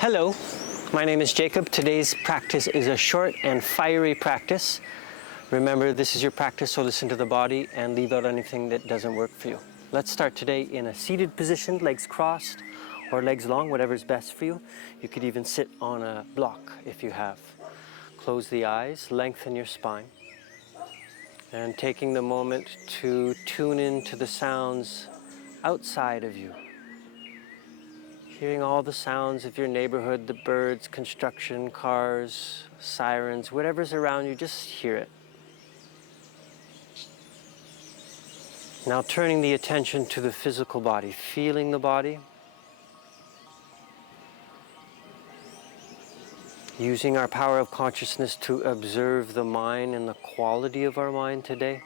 Hello, my name is Jacob. Today's practice is a short and fiery practice. Remember, this is your practice, so listen to the body and leave out anything that doesn't work for you. Let's start today in a seated position, legs crossed or legs long, whatever's best for you. You could even sit on a block if you have. Close the eyes, lengthen your spine, and taking the moment to tune into the sounds outside of you. Hearing all the sounds of your neighborhood, the birds, construction, cars, sirens, whatever's around you, just hear it. Now turning the attention to the physical body, feeling the body, using our power of consciousness to observe the mind and the quality of our mind today.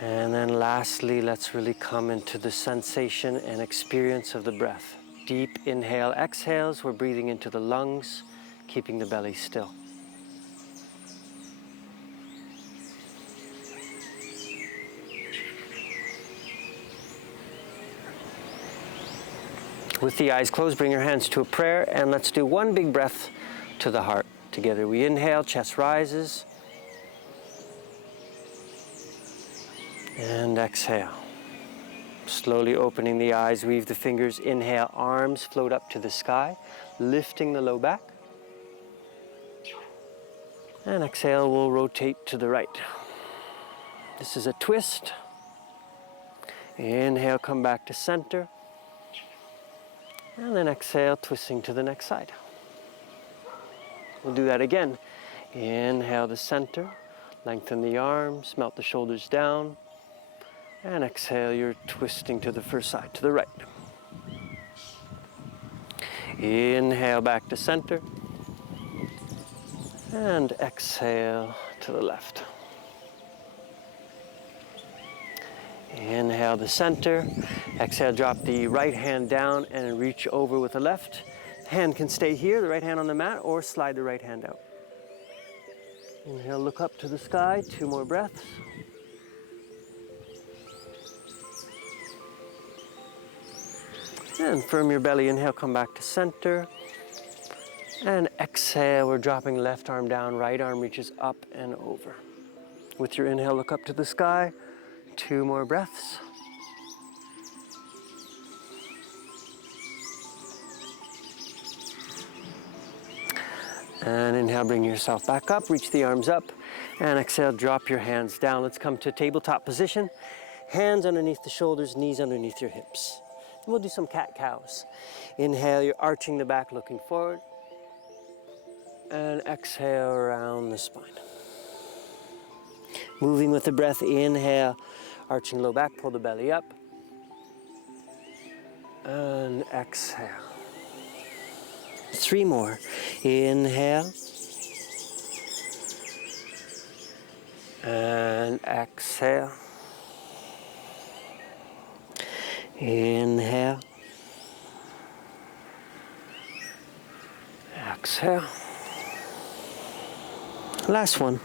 And then lastly, let's really come into the sensation and experience of the breath. Deep inhale, exhales, we're breathing into the lungs, keeping the belly still. With the eyes closed, bring your hands to a prayer, and let's do one big breath to the heart. Together we inhale, chest rises. And exhale. Slowly opening the eyes, weave the fingers, inhale, arms float up to the sky, lifting the low back. And exhale, we'll rotate to the right. This is a twist. Inhale, come back to center. And then exhale, twisting to the next side. We'll do that again. Inhale to center, lengthen the arms, melt the shoulders down. And exhale, you're twisting to the first side, to the right. Inhale back to center. And exhale to the left. Inhale to center. Exhale, drop the right hand down and reach over with the left. Hand can stay here, the right hand on the mat, or slide the right hand out. Inhale, look up to the sky, 2 more breaths. And firm your belly, inhale, come back to center. And exhale, we're dropping left arm down, right arm reaches up and over. With your inhale, look up to the sky, 2 more breaths. And inhale, bring yourself back up, reach the arms up. And exhale, drop your hands down. Let's come to tabletop position. Hands underneath the shoulders, knees underneath your hips. And we'll do some cat-cows. Inhale, you're arching the back, looking forward. And exhale, around the spine. Moving with the breath, inhale, arching low back, pull the belly up. And exhale. 3 more. Inhale. And exhale. Inhale. Exhale. Last one.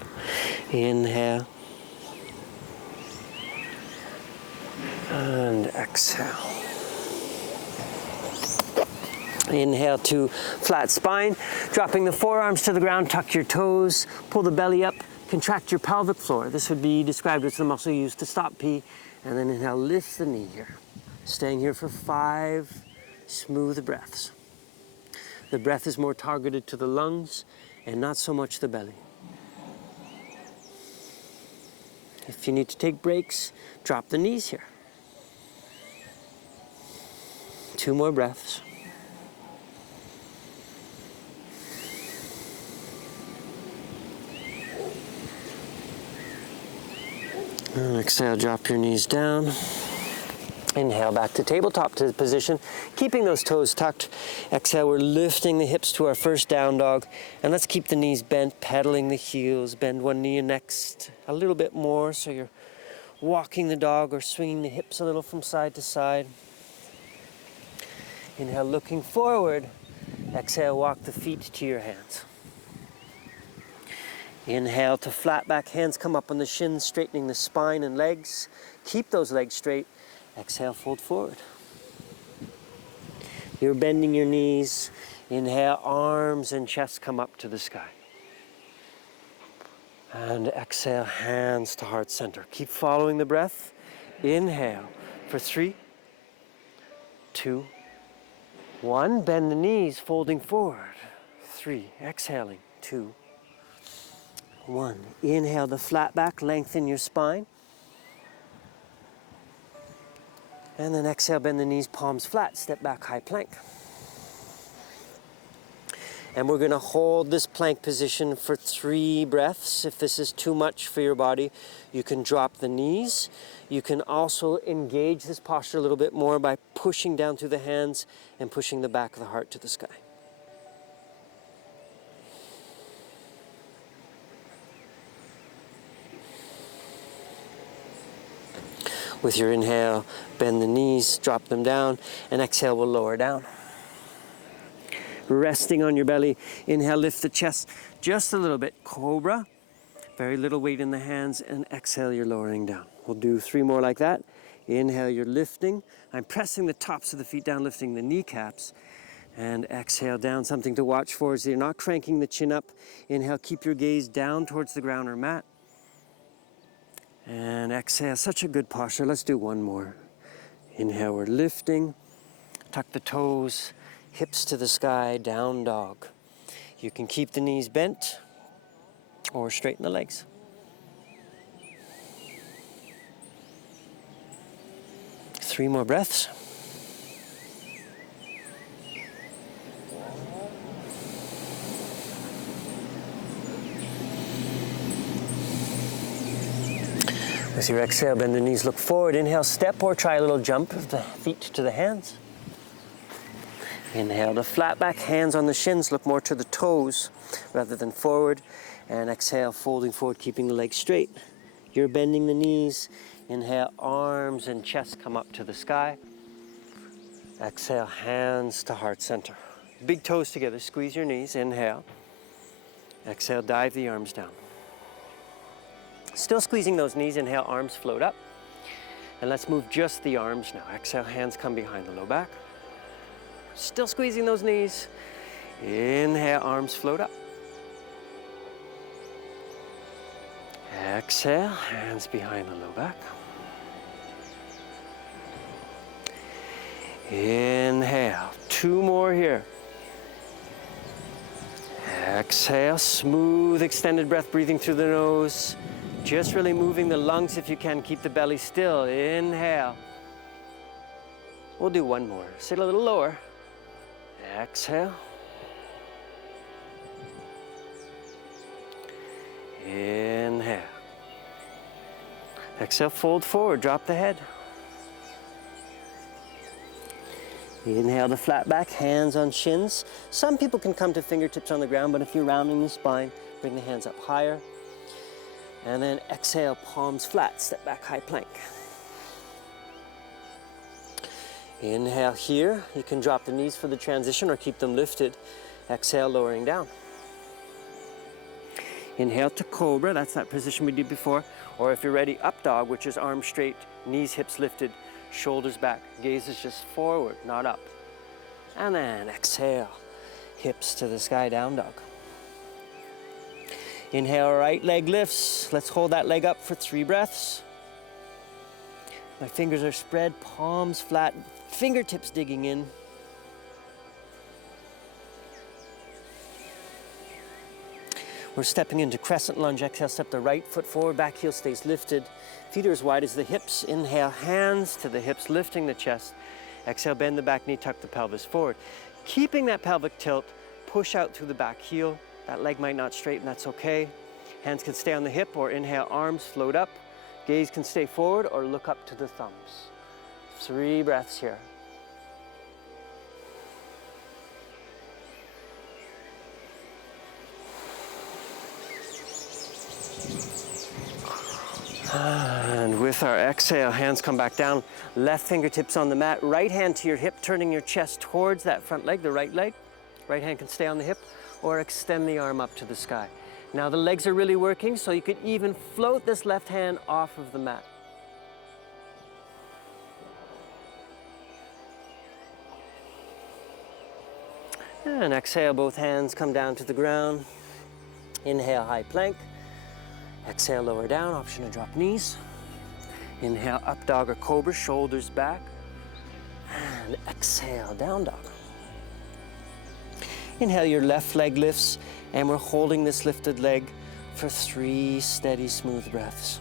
Inhale. And exhale. Inhale to flat spine, dropping the forearms to the ground, tuck your toes, pull the belly up, contract your pelvic floor. This would be described as the muscle used to stop pee. And then inhale, lift the knee here. Staying here for 5 smooth breaths. The breath is more targeted to the lungs and not so much the belly. If you need to take breaks, drop the knees here. 2 more breaths. And exhale, drop your knees down. Inhale back to tabletop position, keeping those toes tucked. Exhale, we're lifting the hips to our first down dog. And let's keep the knees bent, pedaling the heels. Bend one knee and next a little bit more so you're walking the dog or swinging the hips a little from side to side. Inhale, looking forward. Exhale, walk the feet to your hands. Inhale to flat back, hands come up on the shins, straightening the spine and legs. Keep those legs straight. Exhale, fold forward. You're bending your knees. Inhale, arms and chest come up to the sky. And exhale, hands to heart center. Keep following the breath. Inhale for 3, 2, 1. Bend the knees, folding forward. 3, exhaling. 2, 1. Inhale to flat back, lengthen your spine. And then exhale, bend the knees, palms flat, step back, high plank. And we're going to hold this plank position for 3 breaths. If this is too much for your body, you can drop the knees. You can also engage this posture a little bit more by pushing down through the hands and pushing the back of the heart to the sky. With your inhale, bend the knees, drop them down, and exhale, we'll lower down. Resting on your belly, inhale, lift the chest just a little bit, cobra, very little weight in the hands, and exhale, you're lowering down. We'll do 3 more like that. Inhale, you're lifting. I'm pressing the tops of the feet down, lifting the kneecaps, and exhale down. Something to watch for is you're not cranking the chin up. Inhale, keep your gaze down towards the ground or mat. And exhale, such a good posture. Let's do 1 more. Inhale, we're lifting. Tuck the toes, hips to the sky, down dog. You can keep the knees bent or straighten the legs. Three more breaths. With your exhale, bend the knees, look forward. Inhale, step or try a little jump of the feet to the hands. Inhale to flat back, hands on the shins, look more to the toes rather than forward. And exhale, folding forward, keeping the legs straight. You're bending the knees. Inhale, arms and chest come up to the sky. Exhale, hands to heart center. Big toes together, squeeze your knees, inhale. Exhale, dive the arms down. Still squeezing those knees, inhale, arms float up. And let's move just the arms now. Exhale, hands come behind the low back. Still squeezing those knees. Inhale, arms float up. Exhale, hands behind the low back. Inhale, 2 more here. Exhale, smooth extended breath, breathing through the nose. Just really moving the lungs if you can, keep the belly still. Inhale. We'll do 1 more. Sit a little lower. Exhale. Inhale. Exhale, fold forward, drop the head. Inhale to flat back, hands on shins. Some people can come to fingertips on the ground, but if you're rounding the spine, bring the hands up higher. And then exhale, palms flat, step back, high plank. Inhale here. You can drop the knees for the transition or keep them lifted. Exhale, lowering down. Inhale to cobra, that's that position we did before. Or if you're ready, up dog, which is arms straight, knees, hips lifted, shoulders back. Gaze is just forward, not up. And then exhale, hips to the sky, down dog. Inhale, right leg lifts. Let's hold that leg up for 3 breaths. My fingers are spread, palms flat, fingertips digging in. We're stepping into Crescent Lunge. Exhale, step the right foot forward, back heel stays lifted. Feet are as wide as the hips. Inhale, hands to the hips, lifting the chest. Exhale, bend the back knee, tuck the pelvis forward. Keeping that pelvic tilt, push out through the back heel. That leg might not straighten, that's okay. Hands can stay on the hip or inhale, arms float up. Gaze can stay forward or look up to the thumbs. 3 breaths here. And with our exhale, hands come back down, left fingertips on the mat, right hand to your hip, turning your chest towards that front leg, the right leg. Right hand can stay on the hip, or extend the arm up to the sky. Now the legs are really working, so you could even float this left hand off of the mat. And exhale, both hands come down to the ground. Inhale, high plank. Exhale, lower down, option to drop knees. Inhale, up dog or cobra, shoulders back. And exhale, down dog. Inhale, your left leg lifts, and we're holding this lifted leg for 3 steady, smooth breaths.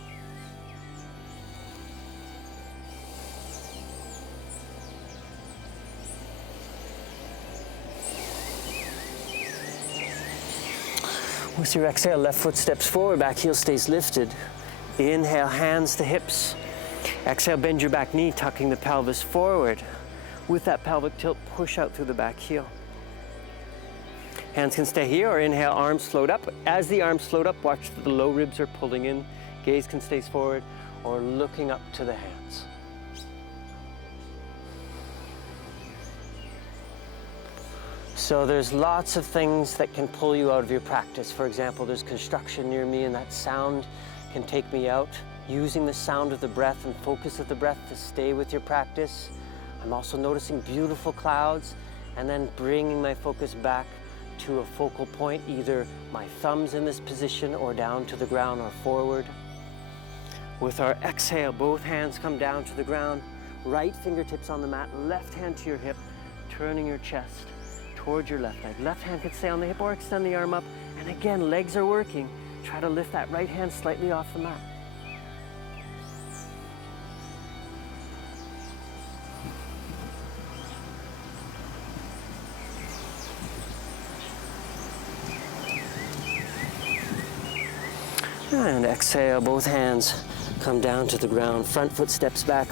With your exhale, left foot steps forward, back heel stays lifted. Inhale, hands to hips. Exhale, bend your back knee, tucking the pelvis forward. With that pelvic tilt, push out through the back heel. Hands can stay here, or inhale, arms float up. As the arms float up, watch that the low ribs are pulling in. Gaze can stay forward, or looking up to the hands. So there's lots of things that can pull you out of your practice. For example, there's construction near me and that sound can take me out. Using the sound of the breath and focus of the breath to stay with your practice. I'm also noticing beautiful clouds and then bringing my focus back to a focal point, either my thumbs in this position or down to the ground or forward. With our exhale, both hands come down to the ground, right fingertips on the mat, left hand to your hip, turning your chest towards your left leg. Left hand can stay on the hip or extend the arm up. And again, legs are working. Try to lift that right hand slightly off the mat. And exhale, both hands come down to the ground. Front foot steps back.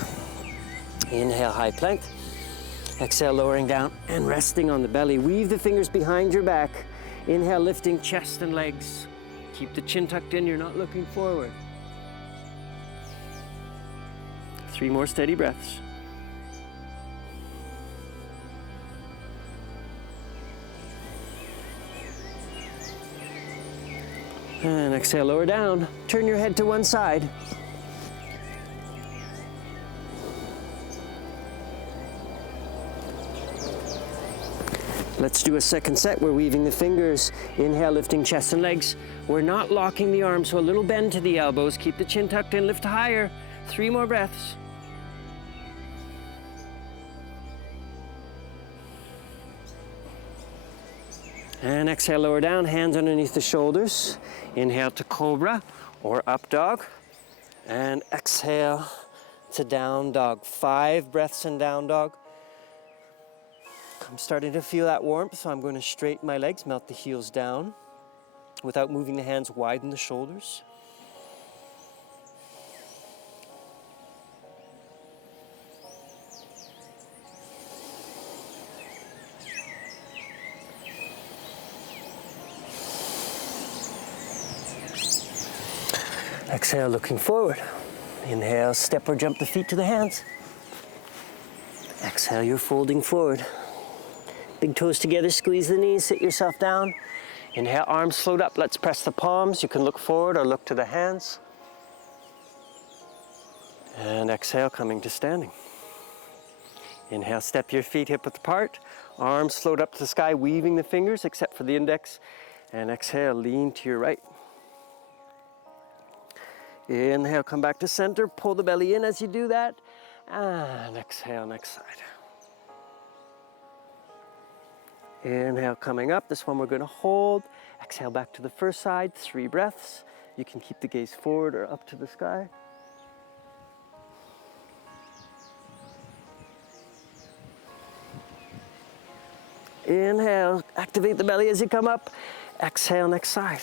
Inhale, high plank. Exhale, lowering down and resting on the belly. Weave the fingers behind your back. Inhale, lifting chest and legs. Keep the chin tucked in, you're not looking forward. 3 more steady breaths. And exhale, lower down. Turn your head to one side. Let's do a second set. We're weaving the fingers. Inhale, lifting chest and legs. We're not locking the arms, so a little bend to the elbows. Keep the chin tucked in, lift higher. 3 more breaths. And exhale, lower down, hands underneath the shoulders. Inhale to cobra or up dog. And exhale to down dog. 5 breaths in down dog. I'm starting to feel that warmth, so I'm going to straighten my legs, melt the heels down. Without moving the hands, widen the shoulders. Exhale, looking forward. Inhale, step or jump the feet to the hands. Exhale, you're folding forward. Big toes together, squeeze the knees, sit yourself down. Inhale, arms float up. Let's press the palms. You can look forward or look to the hands. And exhale, coming to standing. Inhale, step your feet hip width apart. Arms float up to the sky, weaving the fingers except for the index. And exhale, lean to your right. Inhale, come back to center. Pull the belly in as you do that. And exhale, next side. Inhale, coming up. This one we're going to hold. Exhale, back to the first side. 3 breaths. You can keep the gaze forward or up to the sky. Inhale, activate the belly as you come up. Exhale, next side.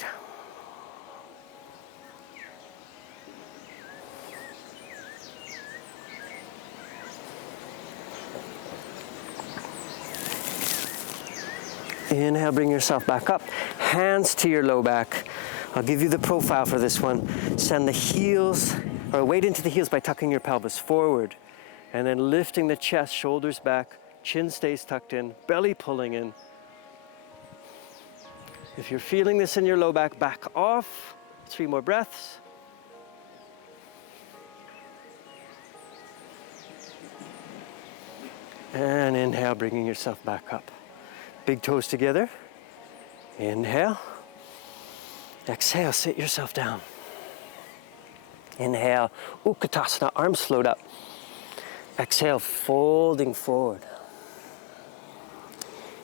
Inhale, bring yourself back up. Hands to your low back. I'll give you the profile for this one. Send the heels, or weight into the heels by tucking your pelvis forward. And then lifting the chest, shoulders back, chin stays tucked in, belly pulling in. If you're feeling this in your low back, back off. 3 more breaths. And inhale, bringing yourself back up. Big toes together. Inhale. Exhale, sit yourself down. Inhale, Utkatasana, arms float up. Exhale, folding forward.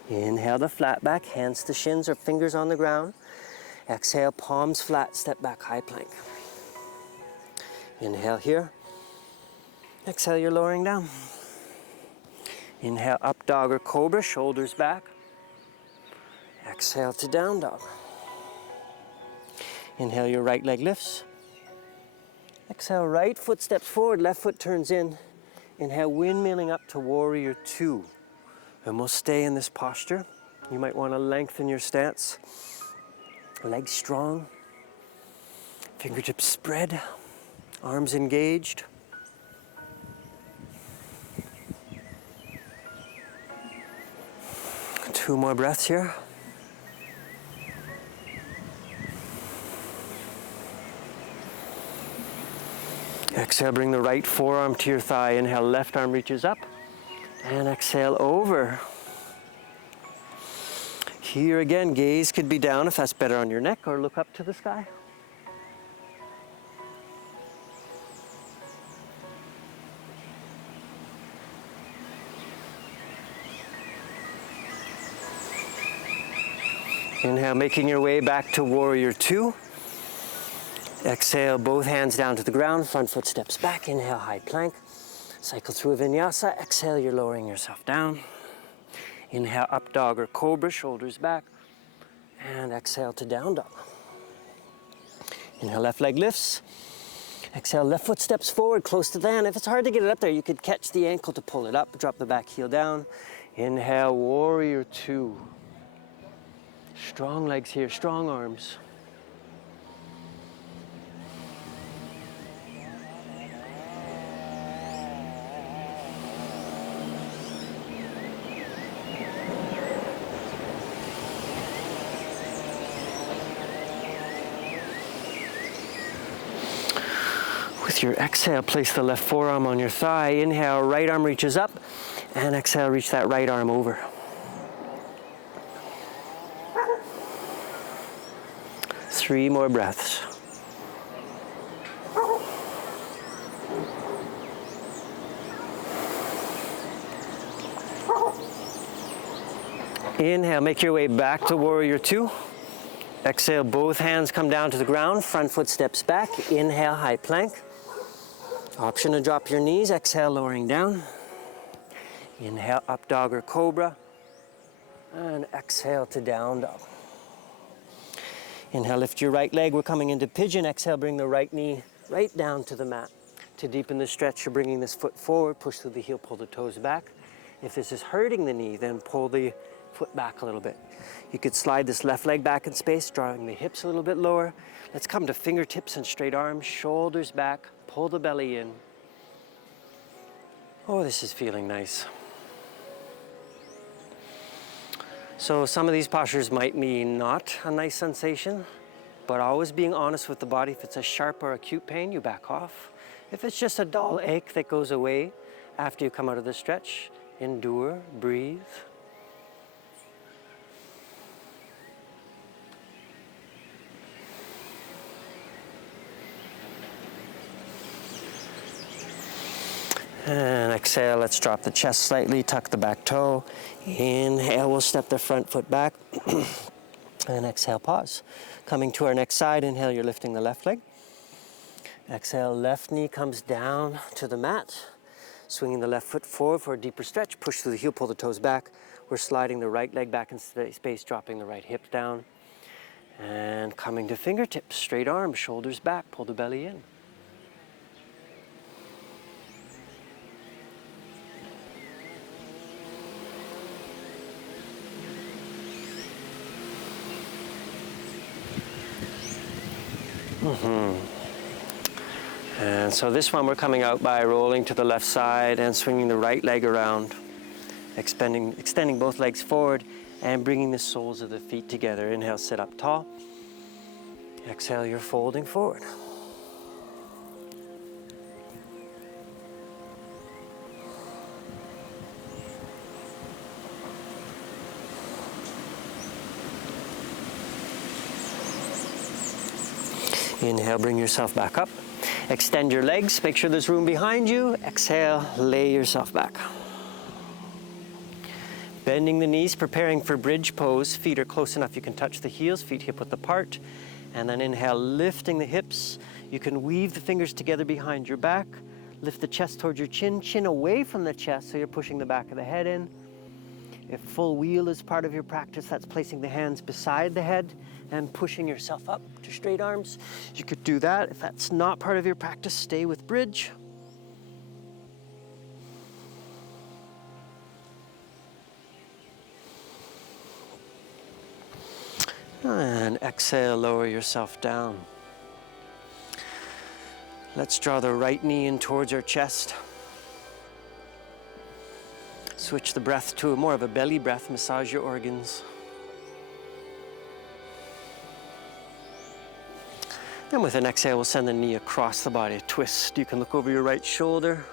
Inhale the flat back, hands to shins or fingers on the ground. Exhale, palms flat, step back, high plank. Inhale here. Exhale, you're lowering down. Inhale, up dog or cobra, shoulders back. Exhale to down dog. Inhale, your right leg lifts. Exhale, right foot steps forward, left foot turns in. Inhale, windmilling up to warrior 2. And we'll stay in this posture. You might want to lengthen your stance. Legs strong. Fingertips spread. Arms engaged. Two more breaths here. Exhale, bring the right forearm to your thigh. Inhale, left arm reaches up. And exhale, over. Here again, gaze could be down if that's better on your neck, or look up to the sky. Inhale, making your way back to warrior 2. Exhale, both hands down to the ground, front foot steps back. Inhale, high plank. Cycle through a vinyasa. Exhale, you're lowering yourself down. Inhale, up dog or cobra, shoulders back. And exhale to down dog. Inhale, left leg lifts. Exhale, left foot steps forward, close to the hand. If it's hard to get it up there, you could catch the ankle to pull it up. Drop the back heel down. Inhale, warrior 2. Strong legs here, strong arms. With your exhale, place the left forearm on your thigh. Inhale, right arm reaches up. And exhale, reach that right arm over. Three more breaths. Inhale, make your way back to warrior 2. Exhale, both hands come down to the ground, front foot steps back. Inhale, high plank. Option to drop your knees. Exhale, lowering down. Inhale, up dog or cobra. And exhale to down dog. Inhale, lift your right leg. We're coming into pigeon. Exhale, bring the right knee right down to the mat. To deepen the stretch, you're bringing this foot forward. Push through the heel, pull the toes back. If this is hurting the knee, then pull the foot back a little bit. You could slide this left leg back in space, drawing the hips a little bit lower. Let's come to fingertips and straight arms, shoulders back, pull the belly in. Oh, this is feeling nice. So some of these postures might mean not a nice sensation, but always being honest with the body. If it's a sharp or acute pain, you back off. If it's just a dull ache that goes away after you come out of the stretch, endure, breathe. And exhale, let's drop the chest slightly, tuck the back toe. Inhale, we'll step the front foot back. And exhale, pause. Coming to our next side, inhale, you're lifting the left leg. Exhale, left knee comes down to the mat. Swinging the left foot forward for a deeper stretch. Push through the heel, pull the toes back. We're sliding the right leg back in space, dropping the right hip down. And coming to fingertips, straight arms, shoulders back, pull the belly in. And so this one we're coming out by rolling to the left side and swinging the right leg around, extending both legs forward and bringing the soles of the feet together. Inhale, sit up tall. Exhale, you're folding forward. Inhale, bring yourself back up. Extend your legs, make sure there's room behind you. Exhale, lay yourself back. Bending the knees, preparing for bridge pose. Feet are close enough you can touch the heels, feet hip width apart. And then inhale, lifting the hips. You can weave the fingers together behind your back. Lift the chest towards your chin, chin away from the chest so you're pushing the back of the head in. If full wheel is part of your practice, that's placing the hands beside the head and pushing yourself up to straight arms. You could do that. If that's not part of your practice, stay with bridge. And exhale, lower yourself down. Let's draw the right knee in towards our chest. Switch the breath to more of a belly breath, massage your organs. And with an exhale, we'll send the knee across the body, a twist. You can look over your right shoulder.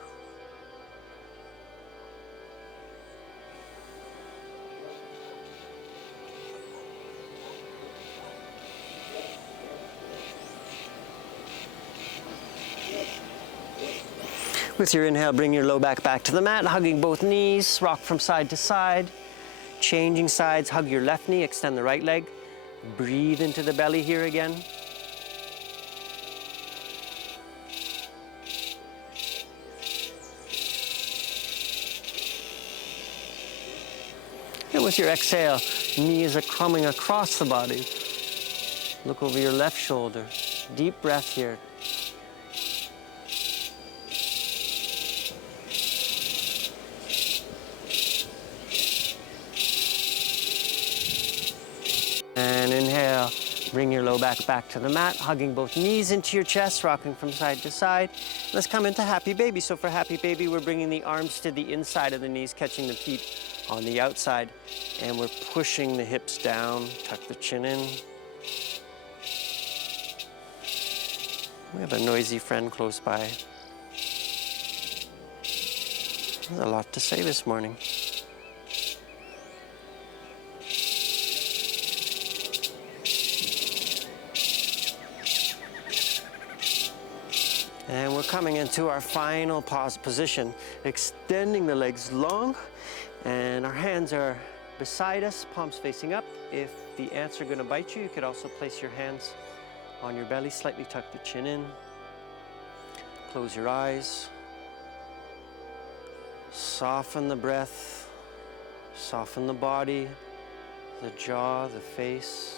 With your inhale, bring your low back back to the mat, hugging both knees, rock from side to side. Changing sides, hug your left knee, extend the right leg. Breathe into the belly here again. And with your exhale, knees are coming across the body. Look over your left shoulder. Deep breath here. And inhale, bring your low back back to the mat, hugging both knees into your chest, rocking from side to side. Let's come into Happy Baby. So for Happy Baby, we're bringing the arms to the inside of the knees, catching the feet on the outside, and we're pushing the hips down, tuck the chin in. We have a noisy friend close by. There's a lot to say this morning. And we're coming into our final pause position, extending the legs long, and our hands are beside us, palms facing up. If the ants are going to bite you, you could also place your hands on your belly, slightly tuck the chin in, close your eyes, soften the breath, soften the body, the jaw, the face.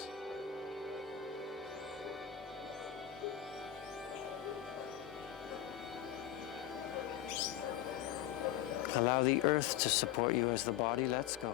Allow the earth to support you as the body lets go.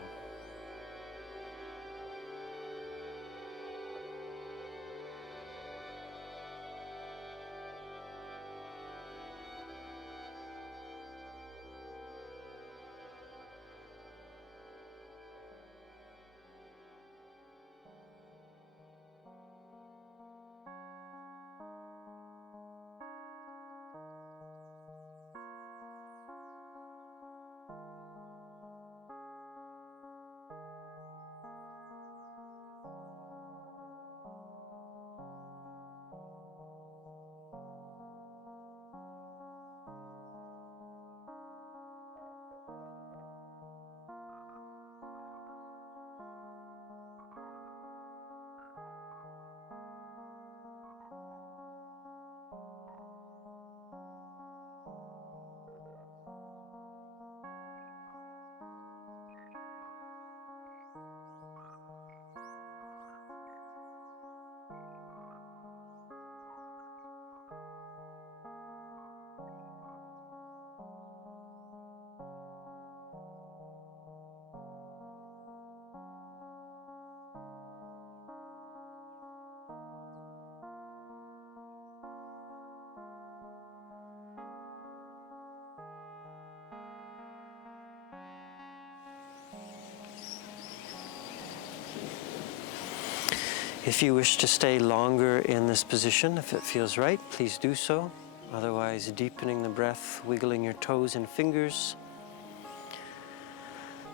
If you wish to stay longer in this position, if it feels right, please do so. Otherwise, deepening the breath, wiggling your toes and fingers.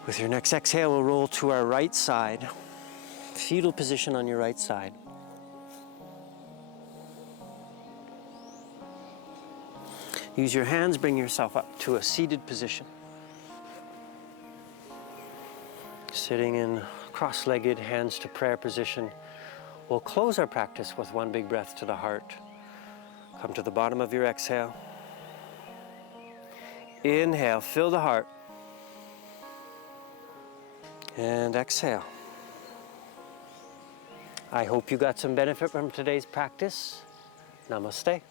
With your next exhale, we'll roll to our right side. Fetal position on your right side. Use your hands, bring yourself up to a seated position. Sitting in cross-legged, hands to prayer position. We'll close our practice with one big breath to the heart. Come to the bottom of your exhale. Inhale, fill the heart. And exhale. I hope you got some benefit from today's practice. Namaste.